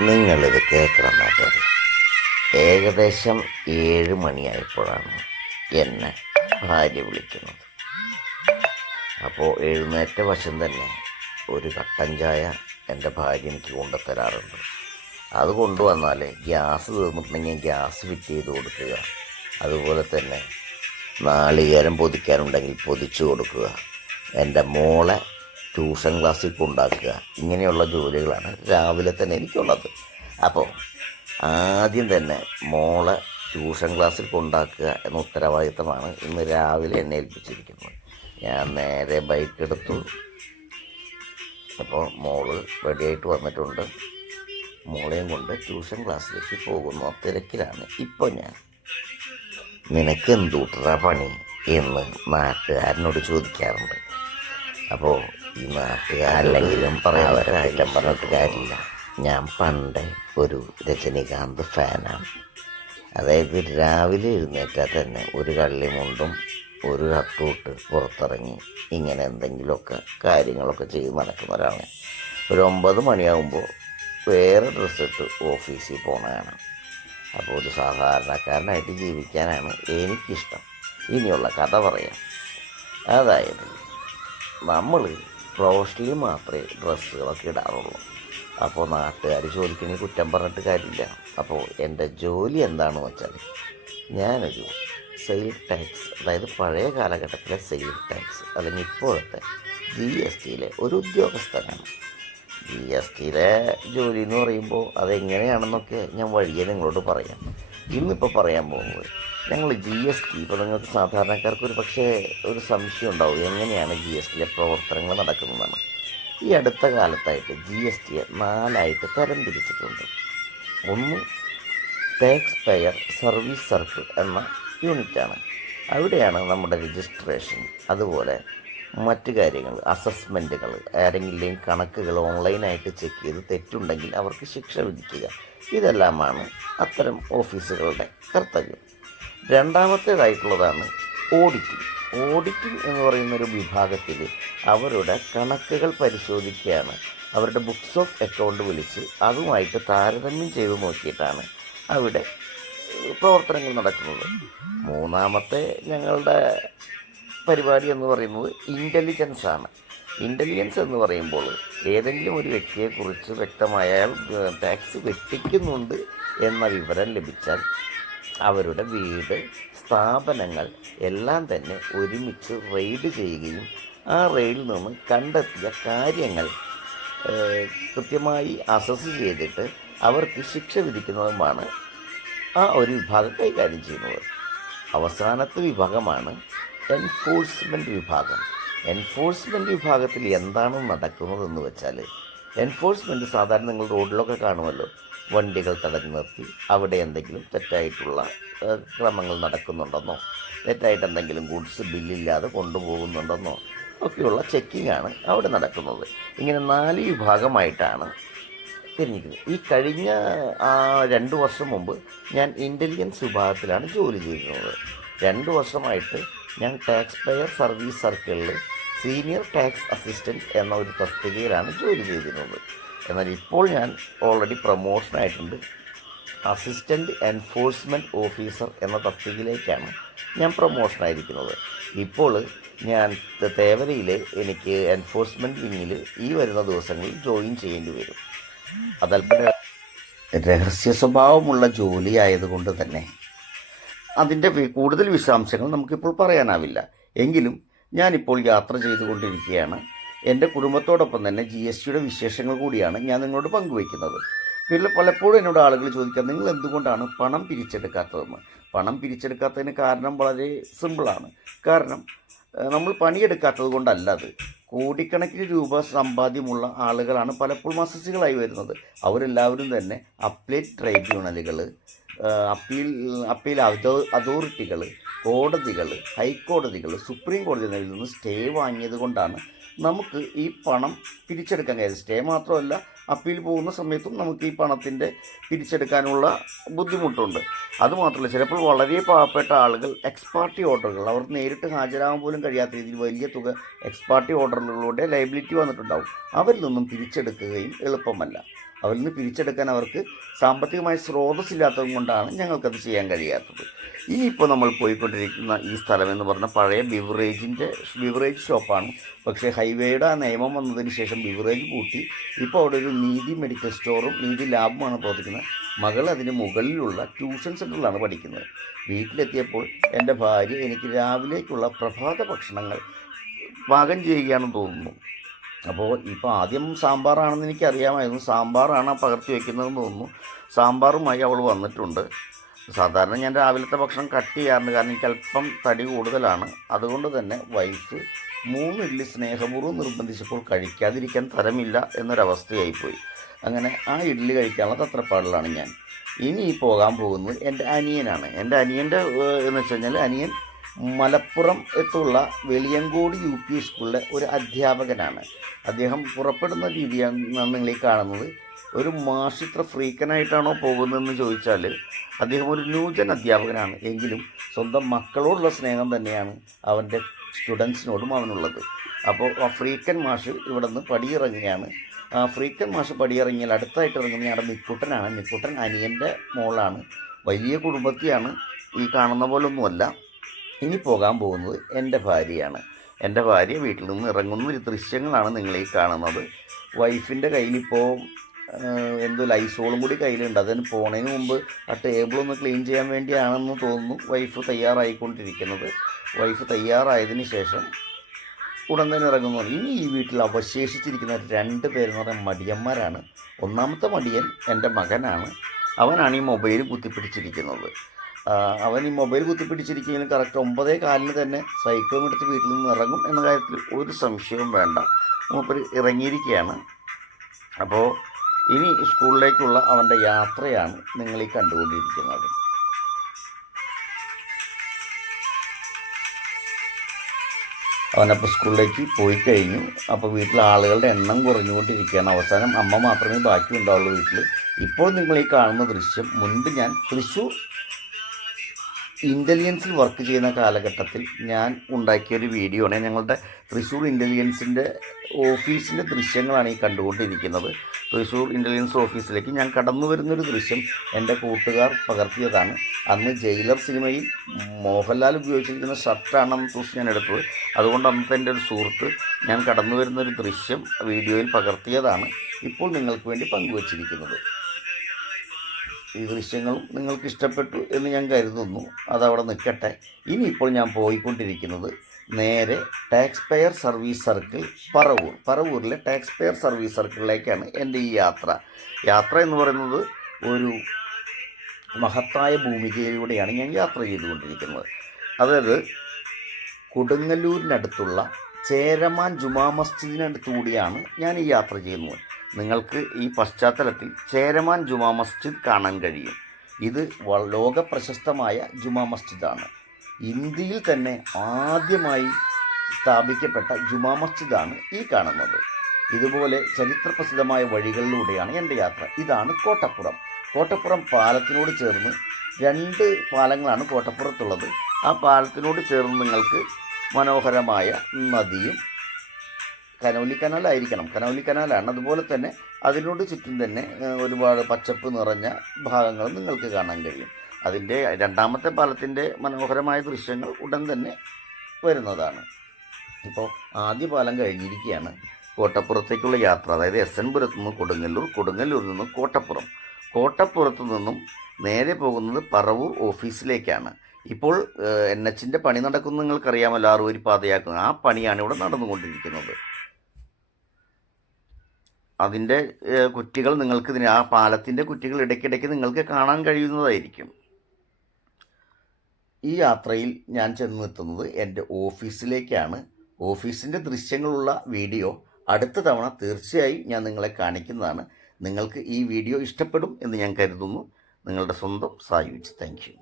നിങ്ങളിത് കേൾക്കണം നാട്ടുകാർ. ഏകദേശം 7 മണിയായപ്പോഴാണ് എന്നെ ഭാര്യ വിളിക്കുന്നത്. അപ്പോൾ എഴുന്നേറ്റ വശം തന്നെ ഒരു കട്ടൻ ചായ എൻ്റെ ഭാര്യ എനിക്ക് കൊണ്ടുതരാറുണ്ട്. അത് കൊണ്ടുവന്നാൽ ഗ്യാസ് തീർന്നിട്ടുണ്ടെങ്കിൽ ഗ്യാസ് ഫിറ്റ് ചെയ്ത് കൊടുക്കുക, അതുപോലെ തന്നെ നാളികേരം പൊതിക്കാനുണ്ടെങ്കിൽ പൊതിച്ചു കൊടുക്കുക, എൻ്റെ മോളെ ട്യൂഷൻ ക്ലാസ്സിൽ കൊണ്ടാക്കുക, ഇങ്ങനെയുള്ള ജോലികളാണ് രാവിലെ തന്നെ എനിക്കുള്ളത്. അപ്പോൾ ആദ്യം തന്നെ മോളെ ട്യൂഷൻ ക്ലാസ്സിൽ കൊണ്ടാക്കുക എന്ന ഉത്തരവാദിത്തമാണ് ഇന്ന് രാവിലെ എന്നെ ഏൽപ്പിച്ചിരിക്കുന്നത്. ഞാൻ നേരെ ബൈക്ക് എടുത്തു. അപ്പോൾ മോള് റെഡിയായിട്ട് വന്നിട്ടുണ്ട്. മോളെയും കൊണ്ട് ട്യൂഷൻ ക്ലാസ്സിലേക്ക് പോകുന്ന തിരക്കിലാണ് ഇപ്പോൾ ഞാൻ. നിനക്ക് എന്തൂട്ടറാ പണി എന്ന് നാട്ടുകാരനോട് ചോദിക്കാറുണ്ട്. അപ്പോൾ ഈ നാട്ടുകാരല്ലെങ്കിലും പറയാൻ പറഞ്ഞിട്ട് കാര്യമില്ല. ഞാൻ പണ്ട് ഒരു രജനികാന്ത് ഫാനാണ്. അതായത് രാവിലെ എഴുന്നേറ്റാൽ തന്നെ ഒരു കള്ളിമുണ്ടും ഒരു ഷർട്ടുമിട്ട് പുറത്തിറങ്ങി ഇങ്ങനെ എന്തെങ്കിലുമൊക്കെ കാര്യങ്ങളൊക്കെ ചെയ്ത് നടക്കുന്ന ഒരാളാണ്. ഒരു 9 മണിയാകുമ്പോൾ വേറെ ഡ്രസ്സിട്ട് ഓഫീസിൽ പോകണതാണ്. അപ്പോൾ ഒരു സാധാരണക്കാരനായിട്ട് ജീവിക്കാനാണ് എനിക്കിഷ്ടം. ഇനിയുള്ള കഥ പറയാം. അതായത് നമ്മൾ പ്രൊഫഷണലി മാത്രമേ ഡ്രസ്സുകളൊക്കെ ഇടാറുള്ളൂ. അപ്പോൾ നാട്ടുകാർ ചോദിക്കണമെങ്കിൽ കുറ്റം പറഞ്ഞിട്ട് കാര്യമില്ല. അപ്പോൾ എൻ്റെ ജോലി എന്താണെന്ന് വെച്ചാൽ ഞാനൊരു സെയിൽ ടാക്സ്, അതായത് പഴയ കാലഘട്ടത്തിലെ സെയിൽ ടാക്സ് അല്ലെങ്കിൽ ഇപ്പോഴത്തെ GSTയിലെ ഒരു ഉദ്യോഗസ്ഥനാണ്. GSTയിലെ ജോലി എന്ന് പറയുമ്പോൾ അതെങ്ങനെയാണെന്നൊക്കെ ഞാൻ വഴിയെ നിങ്ങളോട് പറയാം. ഇന്നിപ്പോൾ പറയാൻ പോകുന്നത് ഞങ്ങൾ GST, ഇപ്പോൾ നിങ്ങൾക്ക് സാധാരണക്കാർക്ക് ഒരു പക്ഷേ ഒരു സംശയം ഉണ്ടാവും എങ്ങനെയാണ് GSTയിലെ പ്രവർത്തനങ്ങൾ നടക്കുന്നതാണ്. ഈ അടുത്ത കാലത്തായിട്ട് GSTയെ 4ആയിട്ട് തരംതിരിച്ചിട്ടുണ്ട്. ഒന്ന് ടാക്സ് പെയർ സർവീസ് സർക്കിൾ എന്ന യൂണിറ്റാണ്. അവിടെയാണ് നമ്മുടെ രജിസ്ട്രേഷൻ, അതുപോലെ മറ്റു കാര്യങ്ങൾ, അസസ്മെൻറ്റുകൾ, ആരെങ്കിലും കണക്കുകൾ ഓൺലൈനായിട്ട് ചെക്ക് ചെയ്ത് തെറ്റുണ്ടെങ്കിൽ അവർക്ക് ശിക്ഷ വിധിക്കുക. ഇതെല്ലാമാണ് അത്തരം ഓഫീസുകളുടെ കർത്തവ്യം. രണ്ടാമത്തേതായിട്ടുള്ളതാണ് ഓഡിറ്റിംഗ്. ഓഡിറ്റിംഗ് എന്ന് പറയുന്നൊരു വിഭാഗത്തിൽ അവരുടെ കണക്കുകൾ പരിശോധിക്കുകയാണ്. അവരുടെ ബുക്സ് ഓഫ് അക്കൗണ്ട് വിളിച്ച് അതുമായിട്ട് താരതമ്യം ചെയ്ത് നോക്കിയിട്ടാണ് അവിടെ പ്രവർത്തനങ്ങൾ നടക്കുന്നത്. മൂന്നാമത്തെ ഞങ്ങളുടെ പരിപാടി എന്ന് പറയുന്നത് ഇൻ്റലിജൻസ് ആണ്. ഇൻ്റലിജൻസ് എന്ന് പറയുമ്പോൾ ഏതെങ്കിലും ഒരു വ്യക്തിയെക്കുറിച്ച് വ്യക്തമായ ടാക്സ് വെട്ടിക്കുന്നുണ്ട് എന്ന വിവരം ലഭിച്ചാൽ അവരുടെ വീട്, സ്ഥാപനങ്ങൾ എല്ലാം തന്നെ ഒരുമിച്ച് റെയ്ഡ് ചെയ്യുകയും ആ റെയ്ഡിൽ നിന്ന് കണ്ടെത്തിയ കാര്യങ്ങൾ കൃത്യമായി അസസ് ചെയ്തിട്ട് അവർക്ക് ശിക്ഷ വിധിക്കുന്നതുമാണ് ആ ഒരു വിഭാഗം കൈകാര്യം ചെയ്യുന്നത്. അവസാനത്തെ വിഭാഗമാണ് എൻഫോഴ്സ്മെൻറ്റ് വിഭാഗം. എൻഫോഴ്സ്മെൻറ്റ് വിഭാഗത്തിൽ എന്താണ് നടക്കുന്നതെന്ന് വെച്ചാൽ, എൻഫോഴ്സ്മെൻറ്റ് സാധാരണ നിങ്ങൾ റോഡിലൊക്കെ കാണുമല്ലോ, വണ്ടികൾ തടഞ്ഞു നിർത്തി അവിടെ എന്തെങ്കിലും തെറ്റായിട്ടുള്ള ക്രമങ്ങൾ നടക്കുന്നുണ്ടെന്നോ, തെറ്റായിട്ട് എന്തെങ്കിലും ഗുഡ്സ് ബില്ലില്ലാതെ കൊണ്ടുപോകുന്നുണ്ടെന്നോ ഒക്കെയുള്ള ചെക്കിങ്ങാണ് അവിടെ നടക്കുന്നത്. ഇങ്ങനെ 4 വിഭാഗമായിട്ടാണ് തിരിഞ്ഞിരിക്കുന്നത്. ഈ കഴിഞ്ഞ 2 വർഷം മുമ്പ് ഞാൻ ഇൻ്റലിജൻസ് വിഭാഗത്തിലാണ് ജോലി ചെയ്തിരുന്നത്. 2 വർഷമായിട്ട് ഞാൻ ടാക്സ് പെയർ സർവീസ് സർക്കിളിൽ സീനിയർ ടാക്സ് അസിസ്റ്റൻറ്റ് എന്ന ഒരു തസ്തികയിലാണ് ജോലി ചെയ്തിരുന്നത്. എന്നാൽ ഇപ്പോൾ ഞാൻ ഓൾറെഡി പ്രൊമോഷനായിട്ടുണ്ട്. അസിസ്റ്റൻറ്റ് എൻഫോഴ്സ്മെൻറ്റ് ഓഫീസർ എന്ന തസ്തികയിലേക്കാണ് ഞാൻ പ്രൊമോഷനായിരിക്കുന്നത്. ഇപ്പോൾ ഞാൻ തേവരയിൽ എനിക്ക് എൻഫോഴ്സ്മെൻറ്റ് വിങ്ങിൽ ഈ വരുന്ന ദിവസങ്ങളിൽ ജോയിൻ ചെയ്യേണ്ടി വരും. അതല്പം രഹസ്യ സ്വഭാവമുള്ള ജോലി ആയതുകൊണ്ട് തന്നെ അതിൻ്റെ കൂടുതൽ വിശദാംശങ്ങൾ നമുക്കിപ്പോൾ പറയാനാവില്ല. എങ്കിലും ഞാനിപ്പോൾ യാത്ര ചെയ്തുകൊണ്ടിരിക്കുകയാണ്. എൻ്റെ കുടുംബത്തോടൊപ്പം തന്നെ GSTയുടെ വിശേഷങ്ങൾ കൂടിയാണ് ഞാൻ നിങ്ങളോട് പങ്കുവയ്ക്കുന്നത്. പിന്നെ പലപ്പോഴും എന്നോട് ആളുകൾ ചോദിക്കാം, നിങ്ങൾ എന്തുകൊണ്ടാണ് പണം പിരിച്ചെടുക്കാത്തതെന്ന്. പണം പിരിച്ചെടുക്കാത്തതിന് കാരണം വളരെ സിമ്പിളാണ്. കാരണം നമ്മൾ പണിയെടുക്കാത്തത് കൊണ്ടല്ല. അത് കോടിക്കണക്കിന് രൂപ സമ്പാദ്യമുള്ള ആളുകളാണ് പലപ്പോഴും അസസികളായി വരുന്നത്. അവരെല്ലാവരും തന്നെ അപ്പീൽ ട്രൈബ്യൂണലുകൾ, അപ്പീൽ അതോറിറ്റികൾ, കോടതികൾ, ഹൈക്കോടതികൾ, സുപ്രീം കോടതി എന്നിവയിൽ നിന്ന് സ്റ്റേ വാങ്ങിയത് കൊണ്ടാണ് നമുക്ക് ഈ പണം പിരിച്ചെടുക്കാൻ കഴിയും. സ്റ്റേ മാത്രമല്ല, അപ്പീൽ പോകുന്ന സമയത്തും നമുക്ക് ഈ പണത്തിൻ്റെ പിരിച്ചെടുക്കാനുള്ള ബുദ്ധിമുട്ടുണ്ട്. അതുമാത്രമല്ല, ചിലപ്പോൾ വളരെ പാവപ്പെട്ട ആളുകൾ എക്സ്പാർട്ടി ഓർഡറുകൾ, അവർ നേരിട്ട് ഹാജരാകാൻ പോലും കഴിയാത്ത രീതിയിൽ വലിയ തുക എക്സ്പാർട്ടി ഓർഡറുകളിലൂടെ ലയബിലിറ്റി വന്നിട്ടുണ്ടാവും. അവരിൽ നിന്നും പിരിച്ചെടുക്കുകയും എളുപ്പമല്ല. അവരിൽ നിന്ന് പിരിച്ചെടുക്കാൻ അവർക്ക് സാമ്പത്തികമായ സ്രോതസ്സില്ലാത്തത് കൊണ്ടാണ് ഞങ്ങൾക്കത് ചെയ്യാൻ കഴിയാത്തത്. ഇനിയിപ്പോൾ നമ്മൾ പോയിക്കൊണ്ടിരിക്കുന്ന ഈ സ്ഥലം എന്ന് പറഞ്ഞാൽ പഴയ ബിവറേജ് ഷോപ്പാണ്. പക്ഷേ ഹൈവേയുടെ ആ നിയമം വന്നതിന് ശേഷം ബിവറേജ് പൂട്ടി ഇപ്പോൾ അവിടെ ഒരു നീതി മെഡിക്കൽ സ്റ്റോറും നീതി ലാബുമാണ് പ്രവർത്തിക്കുന്നത്. മകൾ അതിന് മുകളിലുള്ള ട്യൂഷൻ സെൻറ്ററിലാണ് പഠിക്കുന്നത്. വീട്ടിലെത്തിയപ്പോൾ എൻ്റെ ഭാര്യ എനിക്ക് രാവിലേക്കുള്ള പ്രഭാത ഭക്ഷണങ്ങൾ പാകം ചെയ്യുകയാണെന്ന് തോന്നുന്നു. അപ്പോൾ ഇപ്പോൾ ആദ്യം സാമ്പാറാണെന്ന് എനിക്കറിയാമായിരുന്നു. സാമ്പാറാണ് പകർത്തി വയ്ക്കുന്നതെന്ന് തോന്നുന്നു. സാമ്പാറുമായി അവൾ വന്നിട്ടുണ്ട്. സാധാരണ ഞാൻ രാവിലത്തെ ഭക്ഷണം കട്ട് ചെയ്യാറുണ്ട്, കാരണം എനിക്ക് അല്പം തടി കൂടുതലാണ്. അതുകൊണ്ട് തന്നെ വൈഫ് 3 ഇഡ്ഡലി സ്നേഹപൂർവ്വം നിർബന്ധിച്ചപ്പോൾ കഴിക്കാതിരിക്കാൻ തരമില്ല എന്നൊരവസ്ഥയായിപ്പോയി. അങ്ങനെ ആ ഇഡ്ഡലി കഴിക്കാനുള്ള തത്രപ്പാടിലാണ് ഞാൻ. ഇനി പോകാൻ പോകുന്നത് എൻ്റെ അനിയനാണ്. എൻ്റെ അനിയൻ്റെ എന്ന് വെച്ച് കഴിഞ്ഞാൽ അനിയൻ മലപ്പുറം എത്തുള്ള വെളിയങ്കോട് UP സ്കൂളിലെ ഒരു അധ്യാപകനാണ്. അദ്ദേഹം പുറപ്പെടുന്ന രീതിയാണ് നിങ്ങൾ ഈ കാണുന്നത്. ഒരു മാഷ് ഇത്ര ഫ്രീക്കനായിട്ടാണോ പോകുന്നതെന്ന് ചോദിച്ചാൽ അദ്ദേഹം ഒരു ന്യൂജൻ അധ്യാപകനാണ്. എങ്കിലും സ്വന്തം മക്കളോടുള്ള സ്നേഹം തന്നെയാണ് അവൻ്റെ സ്റ്റുഡൻസിനോടും അവനുള്ളത്. അപ്പോൾ ആ ഫ്രീക്കൻ മാഷ് ഇവിടെ നിന്ന് പടിയിറങ്ങുകയാണ്. ഫ്രീക്കൻ മാഷ് പടിയിറങ്ങിയാൽ അടുത്തായിട്ട് ഇറങ്ങുന്നത് ഞങ്ങളുടെ നിക്കുട്ടനാണ്. നിക്കുട്ടൻ അനിയൻ്റെ മോളാണ്. വലിയ കുടുംബത്തെയാണ്, ഈ കാണുന്ന പോലൊന്നുമല്ല. ഇനി പോകാൻ പോകുന്നത് എൻ്റെ ഭാര്യയാണ്. എൻ്റെ ഭാര്യ വീട്ടിൽ നിന്ന് ഇറങ്ങുന്ന ദൃശ്യങ്ങളാണ് നിങ്ങൾ ഈ കാണുന്നത്. വൈഫിൻ്റെ കയ്യിലിപ്പോൾ എന്തോ ലൈസോളും കൂടി കയ്യിലുണ്ട്. അതിന് പോണതിന് മുമ്പ് ആ ടേബിളൊന്ന് ക്ലീൻ ചെയ്യാൻ വേണ്ടിയാണെന്ന് തോന്നുന്നു വൈഫ് തയ്യാറായിക്കൊണ്ടിരിക്കുന്നത്. വൈഫ് തയ്യാറായതിന് ശേഷം ഉടൻ തന്നെ ഇറങ്ങുന്നു. ഇനി ഈ വീട്ടിൽ അവശേഷിച്ചിരിക്കുന്ന 2 പേരെന്ന് പറഞ്ഞാൽ മടിയന്മാരാണ്. ഒന്നാമത്തെ മടിയൻ എൻ്റെ മകനാണ്. അവനാണ് ഈ മൊബൈൽ കുത്തിപ്പിടിച്ചിരിക്കുന്നത്. അവൻ ഈ മൊബൈൽ കുത്തിപ്പിടിച്ചിരിക്കുകയും കറക്റ്റ് 9:15 തന്നെ സൈക്കിളും എടുത്ത് വീട്ടിൽ നിന്ന് ഇറങ്ങും എന്ന കാര്യത്തിൽ ഒരു സംശയവും വേണ്ട. മൂപ്പര് ഇറങ്ങിയിരിക്കുകയാണ്. അപ്പോൾ ഇനി സ്കൂളിലേക്കുള്ള അവൻ്റെ യാത്രയാണ് നിങ്ങളീ കണ്ടുകൊണ്ടിരിക്കുന്നത്. അവനപ്പോൾ സ്കൂളിലേക്ക് പോയി കഴിഞ്ഞു. അപ്പോൾ വീട്ടിലെ ആളുകളുടെ എണ്ണം കുറഞ്ഞുകൊണ്ടിരിക്കുകയാണ്. അവസാനം അമ്മ മാത്രമേ ബാക്കി ഉണ്ടാവുള്ളൂ വീട്ടിൽ. ഇപ്പോൾ നിങ്ങൾ ഈ കാണുന്ന ദൃശ്യം മുൻപ് ഞാൻ തൃശ്ശൂർ ഇൻ്റലിജൻസിൽ വർക്ക് ചെയ്യുന്ന കാലഘട്ടത്തിൽ ഞാൻ ഉണ്ടാക്കിയൊരു വീഡിയോ ആണ്. ഞങ്ങളുടെ തൃശ്ശൂർ ഇൻ്റലിജൻസിൻ്റെ ഓഫീസിൻ്റെ ദൃശ്യങ്ങളാണ് ഈ കണ്ടുകൊണ്ടിരിക്കുന്നത്. തൃശ്ശൂർ ഇൻ്റലിജൻസ് ഓഫീസിലേക്ക് ഞാൻ കടന്നു വരുന്നൊരു ദൃശ്യം എൻ്റെ കൂട്ടുകാർ പകർത്തിയതാണ്. അന്ന് ജയിലർ സിനിമയിൽ മോഹൻലാൽ ഉപയോഗിച്ചിരിക്കുന്ന ഷർട്ടാണെന്ന് തോന്നി ഞാൻ എടുത്തത്. അതുകൊണ്ട് അന്നത്തെ എൻ്റെ ഒരു സുഹൃത്ത് ഞാൻ കടന്നു വരുന്നൊരു ദൃശ്യം വീഡിയോയിൽ പകർത്തിയതാണ് ഇപ്പോൾ നിങ്ങൾക്ക് വേണ്ടി പങ്കുവച്ചിരിക്കുന്നത്. ഈ ദൃശ്യങ്ങളും നിങ്ങൾക്ക് ഇഷ്ടപ്പെട്ടു എന്ന് ഞാൻ കരുതുന്നു. അതവിടെ നിൽക്കട്ടെ. ഇനിയിപ്പോൾ ഞാൻ പോയിക്കൊണ്ടിരിക്കുന്നത് നേരെ ടാക്സ് പെയർ സർവീസ് സർക്കിൾ പറവൂരിലെ ടാക്സ് പെയർ സർവീസ് സർക്കിളിലേക്കാണ് എൻ്റെ ഈ യാത്ര എന്ന് പറയുന്നത് ഒരു മഹത്തായ ഭൂമികയിലൂടെയാണ് ഞാൻ യാത്ര ചെയ്തുകൊണ്ടിരിക്കുന്നത്. അതായത് കൊടുങ്ങല്ലൂരിനടുത്തുള്ള ചേരമാൻ ജുമാ മസ്ജിദിനടുത്തുകൂടിയാണ് ഞാൻ ഈ യാത്ര ചെയ്യുന്നത്. നിങ്ങൾക്ക് ഈ പശ്ചാത്തലത്തിൽ ചേരമാൻ ജുമാ മസ്ജിദ് കാണാൻ കഴിയും. ഇത് ലോക പ്രശസ്തമായ ജുമാ മസ്ജിദാണ്. ഇന്ത്യയിൽ തന്നെ ആദ്യമായി സ്ഥാപിക്കപ്പെട്ട ജുമാ മസ്ജിദാണ് ഈ കാണുന്നത്. ഇതുപോലെ ചരിത്രപ്രസിദ്ധമായ വഴികളിലൂടെയാണ് എൻ്റെ യാത്ര. ഇതാണ് കോട്ടപ്പുറം പാലത്തിനോട് ചേർന്ന് 2 പാലങ്ങളാണ് കോട്ടപ്പുറത്തുള്ളത്. ആ പാലത്തിനോട് ചേർന്ന് നിങ്ങൾക്ക് മനോഹരമായ നദിയും, കനോലി കനാലാണ്. അതുപോലെ തന്നെ അതിനോട് ചുറ്റും തന്നെ ഒരുപാട് പച്ചപ്പ് നിറഞ്ഞ ഭാഗങ്ങൾ നിങ്ങൾക്ക് കാണാൻ കഴിയും. അതിൻ്റെ 2ാമത്തെ പാലത്തിൻ്റെ മനോഹരമായ ദൃശ്യങ്ങൾ ഉടൻ തന്നെ വരുന്നതാണ്. ഇപ്പോൾ ആദ്യ പാലം കഴിഞ്ഞിരിക്കുകയാണ്. കോട്ടപ്പുറത്തേക്കുള്ള യാത്ര, അതായത് SN പുരത്തു നിന്ന് കൊടുങ്ങല്ലൂരിൽ നിന്ന് കോട്ടപ്പുറത്തു നിന്നും നേരെ പോകുന്നത് പറവൂർ ഓഫീസിലേക്കാണ്. ഇപ്പോൾ NHൻ്റെ പണി നടക്കുന്നു, നിങ്ങൾക്കറിയാമല്ലോ, 6 വരി പാതയാക്കുന്നത്. ആ പണിയാണ് ഇവിടെ നടന്നുകൊണ്ടിരിക്കുന്നത്. അതിൻ്റെ കുറ്റികൾ ആ പാലത്തിൻ്റെ കുറ്റികൾ ഇടയ്ക്കിടയ്ക്ക് നിങ്ങൾക്ക് കാണാൻ കഴിയുന്നതായിരിക്കും. ഈ യാത്രയിൽ ഞാൻ ചെന്നെത്തുന്നത് എൻ്റെ ഓഫീസിലേക്കാണ്. ഓഫീസിൻ്റെ ദൃശ്യങ്ങളുള്ള വീഡിയോ അടുത്ത തവണ തീർച്ചയായും ഞാൻ നിങ്ങളെ കാണിക്കുന്നതാണ്. നിങ്ങൾക്ക് ഈ വീഡിയോ ഇഷ്ടപ്പെടും എന്ന് ഞാൻ കരുതുന്നു. നിങ്ങളുടെ സ്വന്തം സായുജ്. Thank you.